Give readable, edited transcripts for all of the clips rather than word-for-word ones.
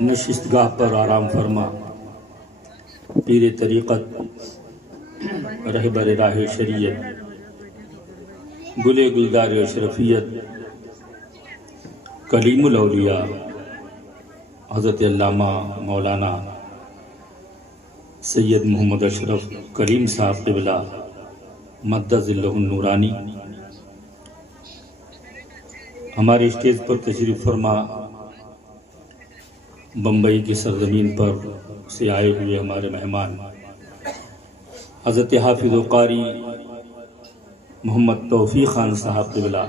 نشستگاہ پر آرام فرما پیر طریقت رہبر راہ شریعت گلے گلدار اشرفیت کلیم الاولیاء حضرت علامہ مولانا سید محمد اشرف کریم صاحب قبلہ مدد ظلہ النورانی، ہمارے اسٹیج پر تشریف فرما بمبئی کی سرزمین پر سے آئے ہوئے ہمارے مہمان حضرت حافظ و قاری محمد توفیق خان صاحب قبلہ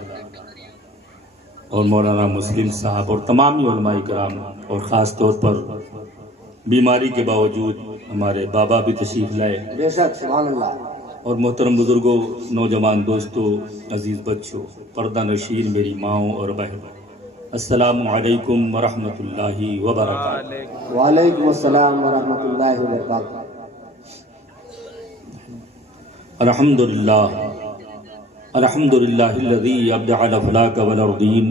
اور مولانا مسلم صاحب اور تمام علماء کرام، اور خاص طور پر بیماری کے باوجود ہمارے بابا بھی تشریف لائے، بے شک سبحان اللہ، اور محترم بزرگوں، نوجوان دوستوں، عزیز بچوں، پردہ نشین میری ماؤں اور بہن، السلام علیکم ورحمۃ اللہ وبرکاتہ۔ وعلیکم السلام ورحمۃ اللہ وبرکاتہ۔ الحمدللہ الذی ابدع الافلاک والارضین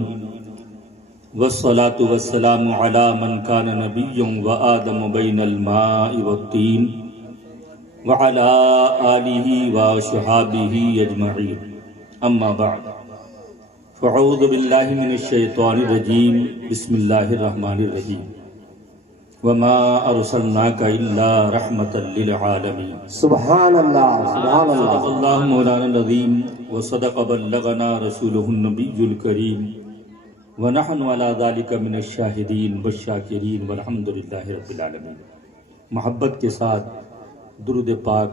والصلاة والسلام علی من کان نبی وآدم بین الماء والطین وعلی آلہ وصحابہ اجمعین، اما بعد فاعوذ باللہ من الشیطان الرجیم، بسم اللہ الرحمن الرحیم، وما ارسلناک الا رحمتا للعالمین۔ سبحان اللہ، سبحان صدق اللہ۔ اللہ مولانا العظیم وصدق بلغنا رسولہ النبی الکریم، ونحن علی ذلک من الشاہدین والشاکرین والحمدللہ رب العالمین۔ محبت کے ساتھ درود پاک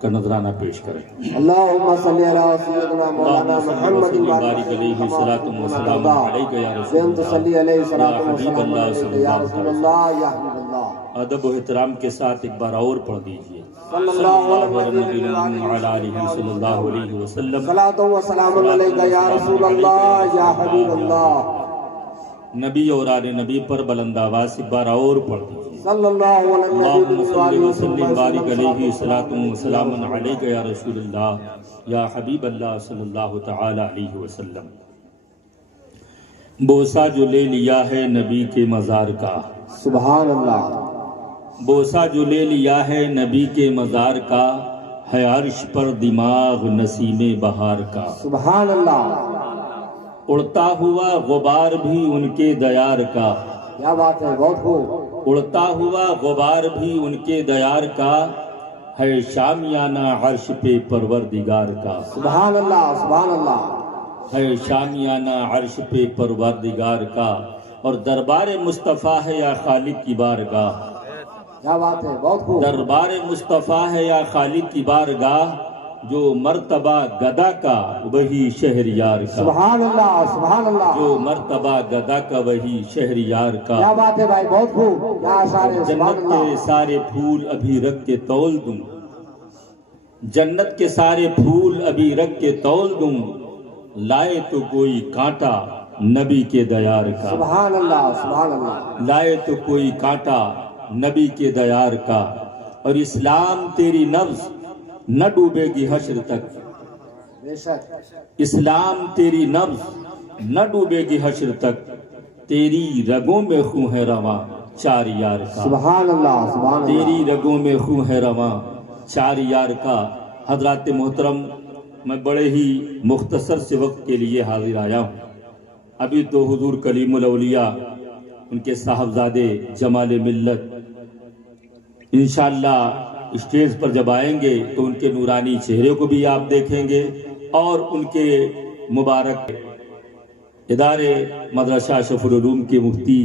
کا نذرانہ پیش کریں۔ اللہم صلی علی سیدنا مولانا محمد بارک علیہ صلاۃ و سلام علیک یا رسول وانت صلی علیہ صلاۃ و حبیب سلام اللہ علیک صلی یا اللہ رسول علیہ اللہ یا حبیب اللہ۔ وسلم۔ ادب و احترام کے ساتھ ایک بار اور پڑھ دیجئے، صلی اللہ علیہ علیہ وآلہ صلی اللہ علیہ وسلم۔ صلاۃ و سلام علیک یا رسول اللہ یا حبیب اللہ۔ نبی اور آل نبی پر بلند آواز سے ایک بار اور پڑھ دیجئے، صلی اللہ علیہ اللہم صلی وسلم بارک علیہ وسلم۔ صلاۃ و سلام علیک یا رسول اللہ یا حبیب اللہ صلی اللہ تعالی علیہ وسلم۔ بوسہ جو لے لیا ہے نبی کے مزار کا، سبحان اللہ، بوسہ جو لے لیا ہے نبی کے مزار کا، ہے عرش پر دماغ نسیم بہار کا، سبحان اللہ، اڑتا ہوا غبار بھی ان کے دیار کا، کیا بات ہے، بہت خوب۔ اڑتا ہوا غبار بھی ان کے دیار کا، ہے شامیانہ عرش پہ پروردگار کا، سبحان اللہ، سبحان اللہ، ہے شامیانہ عرش پہ پروردگار کا، اور دربار مصطفیٰ ہے یا خالق کی بارگاہ، کیا بات ہے، بہت خوب۔ دربار مصطفیٰ ہے یا خالق کی بارگاہ، جو مرتبہ گدا کا وہی شہریار کا، سبحان اللہ، سبحان اللہ، جو مرتبہ گدا کا وہی شہریار کا، کیا بات ہے بھائی، بہت خوب، کیا اشعار ہے، سبحان جنت کے اللہ۔ سارے پھول ابھی رکھ کے تول دوں، جنت کے سارے پھول ابھی رکھ کے تول دوں، لائے تو کوئی کانٹا نبی کے دیار کا، سبحان اللہ، سبحان اللہ، لائے تو کوئی کانٹا نبی کے دیار کا، اور اسلام تیری نبض نہ ڈوبے گی حشر تک، بے شک، اسلام تیری نبض نہ ڈوبے گی حشر تک، تیری رگوں میں خون ہے رواں چار یار کا، سبحان اللہ، سبحان اللہ، تیری رگوں میں خون ہے رواں چار یار کا۔ حضرات محترم، میں بڑے ہی مختصر سے وقت کے لیے حاضر آیا ہوں۔ ابھی تو حضور کلیم الاولیاء، ان کے صاحبزادے جمال ملت انشاءاللہ اسٹیج پر جب آئیں گے تو ان کے نورانی چہرے کو بھی آپ دیکھیں گے، اور ان کے مبارک ادارے مدرسہ اشرف العلوم کے مفتی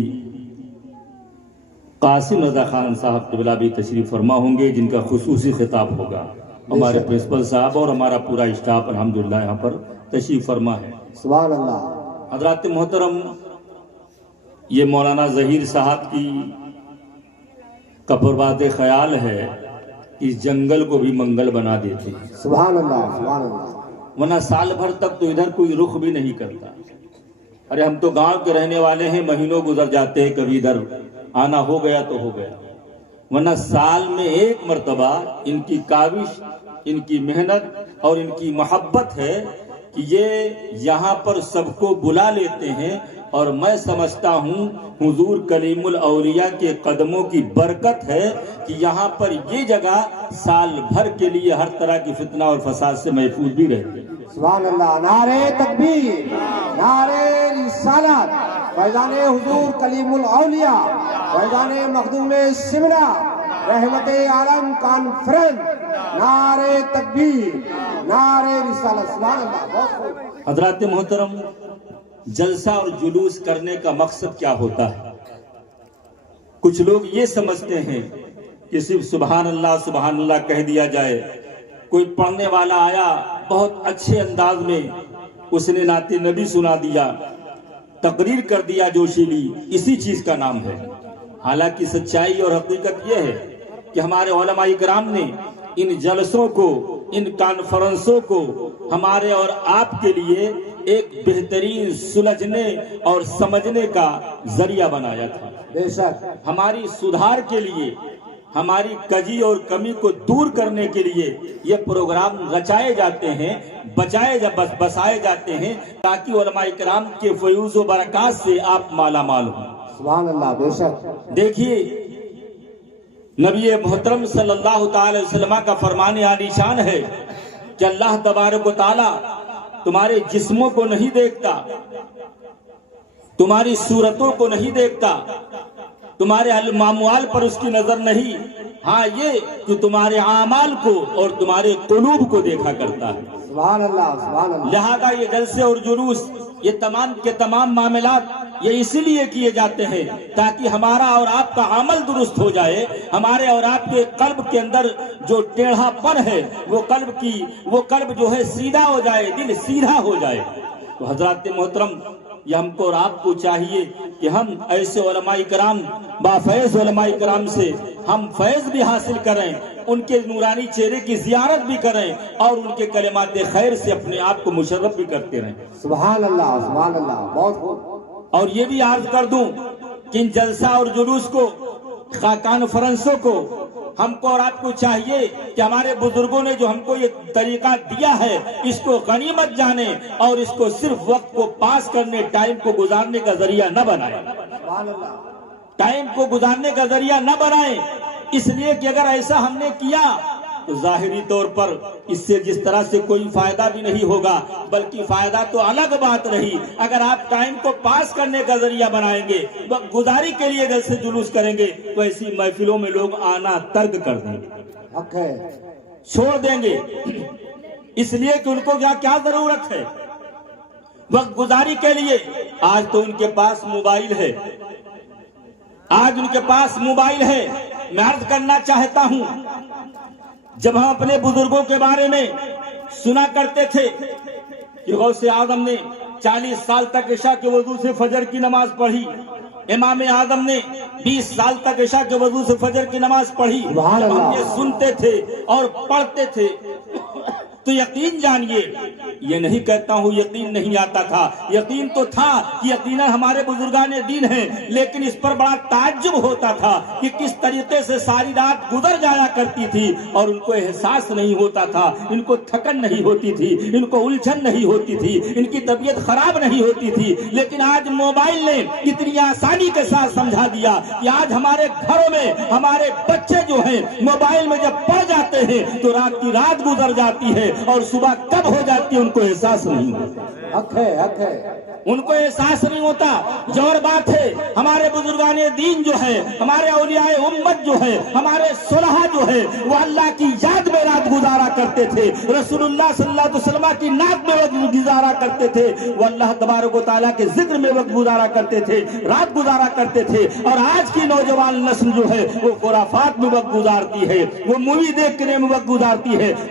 قاسم رضا خان صاحب قبلہ بھی تشریف فرما ہوں گے، جن کا خصوصی خطاب ہوگا۔ ہمارے پرنسپل صاحب اور ہمارا پورا اسٹاف الحمدللہ یہاں پر تشریف فرما ہے۔ سبحان اللہ، حضرات محترم، یہ مولانا ظہیر صاحب کی کا پرواز خیال ہے، اس جنگل کو بھی منگل بنا دیتے ہیں، سبحان اللہ، سبحان اللہ، ورنہ سال بھر تک تو ادھر کوئی رخ بھی نہیں کرتا۔ ارے ہم تو گاؤں کے رہنے والے ہیں، مہینوں گزر جاتے ہیں، کبھی ادھر آنا ہو گیا تو ہو گیا، ورنہ سال میں ایک مرتبہ ان کی کاوش ان کی محنت اور ان کی محبت ہے کہ یہ یہاں پر سب کو بلا لیتے ہیں، اور میں سمجھتا ہوں حضور کلیم الاولیاء کے قدموں کی برکت ہے کہ یہاں پر یہ جگہ سال بھر کے لیے ہر طرح کی فتنہ اور فساد سے محفوظ بھی رہتی ہے۔ سبحان اللہ، نعرہ تکبیر، نعرہ رسالت، فیضان حضور کلیم الاولیاء، فیضان مخدوم شملہ، رحمت عالم کانفرنس، نعرہ تکبیر، نعرہ رسالت۔ سبحان اللہ، بہت خوب۔ حضرات محترم، جلسہ اور جلوس کرنے کا مقصد کیا ہوتا ہے؟ کچھ لوگ یہ سمجھتے ہیں کہ صرف سبحان اللہ کہہ دیا جائے، کوئی پڑھنے والا آیا بہت اچھے انداز میں اس نے نعت نبی سنا دیا، تقریر کر دیا جوشیلی، اسی چیز کا نام ہے۔ حالانکہ سچائی اور حقیقت یہ ہے کہ ہمارے علماء کرام نے ان جلسوں کو، ان کانفرنسوں کو ہمارے اور آپ کے لیے ایک بہترین سلجھنے اور سمجھنے کا ذریعہ بنایا تھا۔ بے شک ہماری سدھار کے لیے، ہماری کجی اور کمی کو دور کرنے کے لیے یہ پروگرام رچائے جاتے ہیں، بسائے جاتے ہیں، تاکہ علماء کرام کے فیوز و برکات سے آپ مالا مال ہوں۔ سبحان اللہ، بے شک۔ دیکھیے، نبی محترم صلی اللہ تعالی وسلم کا فرمان عالی شان ہے کہ اللہ تبارک و تعالی تمہارے جسموں کو نہیں دیکھتا، تمہاری صورتوں کو نہیں دیکھتا، تمہارے اموال پر اس کی نظر نہیں، ہاں یہ کہ تمہارے اعمال کو اور تمہارے قلوب کو دیکھا کرتا ہے۔ سبحان اللہ، سبحان اللہ۔ لہذا یہ جلسے اور جلوس، یہ تمام کے تمام معاملات یہ اسی لیے کیے جاتے ہیں تاکہ ہمارا اور آپ کا عمل درست ہو جائے، ہمارے اور آپ کے قلب کے اندر جو ٹیڑھا پن ہے وہ قلب جو ہے سیدھا ہو جائے، دل سیدھا ہو جائے۔ تو حضرات محترم، یہ ہم کو اور آپ کو چاہیے کہ ہم ایسے علماء کرام، بافیض علماء کرام سے ہم فیض بھی حاصل کریں، ان کے نورانی چہرے کی زیارت بھی کریں، اور ان کے کلمات خیر سے اپنے آپ کو مشرف بھی کرتے رہیں۔ سبحان اللہ، سبحان اللہ، بہت خوب۔ اور یہ بھی عرض کر دوں کہ ان جلسہ اور جلوس کو، کانفرنسوں کو ہم کو اور آپ کو چاہیے کہ ہمارے بزرگوں نے جو ہم کو یہ طریقہ دیا ہے اس کو غنیمت جانے، اور اس کو صرف وقت کو پاس کرنے، ٹائم کو گزارنے کا ذریعہ نہ بنائیں۔ سبحان اللہ۔ ٹائم کو گزارنے کا ذریعہ نہ بنائیں، اس لیے کہ اگر ایسا ہم نے کیا تو ظاہری طور پر اس سے جس طرح سے کوئی فائدہ بھی نہیں ہوگا، بلکہ فائدہ تو الگ بات رہی۔ اگر آپ ٹائم کو پاس کرنے کا ذریعہ بنائیں گے، گزاری کے لیے جلسے جلوس کریں گے، تو ایسی محفلوں میں لوگ آنا ترک کر دیں گے، حق ہے، چھوڑ دیں گے، اس لیے کہ ان کو کیا ضرورت ہے وقت گزاری کے لیے۔ آج تو ان کے پاس موبائل ہے، آج ان کے پاس موبائل ہے۔ میں عرض کرنا چاہتا ہوں، جب ہم اپنے بزرگوں کے بارے میں سنا کرتے تھے کہ غوث اعظم نے 40 سال تک عشاء کے وضو سے فجر کی نماز پڑھی، امام اعظم نے 20 سال تک عشاء کے وضو سے فجر کی نماز پڑھی، سبحان جب ہم اللہ۔ یہ سنتے تھے اور پڑھتے تھے تو یقین جانیے، یہ نہیں کہتا ہوں یقین نہیں آتا تھا، یقین تو تھا کہ یقیناً ہمارے بزرگان دین ہیں، لیکن اس پر بڑا تعجب ہوتا تھا کہ کس طریقے سے ساری رات گزر جایا کرتی تھی اور ان کو احساس نہیں ہوتا تھا، ان کو تھکن نہیں ہوتی تھی، ان کو الجھن نہیں ہوتی تھی، ان کی طبیعت خراب نہیں ہوتی تھی۔ لیکن آج موبائل نے اتنی آسانی کے ساتھ سمجھا دیا کہ آج ہمارے گھروں میں ہمارے بچے جو ہیں موبائل میں جب پڑ جاتے ہیں تو رات کی رات گزر جاتی ہے اور صبح کب ہو جاتی ہے ان کو احساس نہیں ہوتا۔ حق ہے، حق ہے، ان کو احساس نہیں ہوتا۔ جو اور بات ہے، ہمارے بزرگان دین جو ہے، ہمارے اولیاء امت جو ہے، ہمارے صلحاء جو ہے، وہ اللہ کی یاد میں رات گزارا کرتے تھے، رسول اللہ صلی اللہ علیہ وسلم کی نعت میں وقت گزارا کرتے تھے، وہ اللہ تبارک و تعالیٰ کے ذکر میں وقت گزارا کرتے تھے، رات گزارا کرتے تھے۔ اور آج کی نوجوان نسل جو ہے وہ خرافات میں وقت گزارتی ہے، وہ مووی دیکھنے میں وقت گزارتی ہے،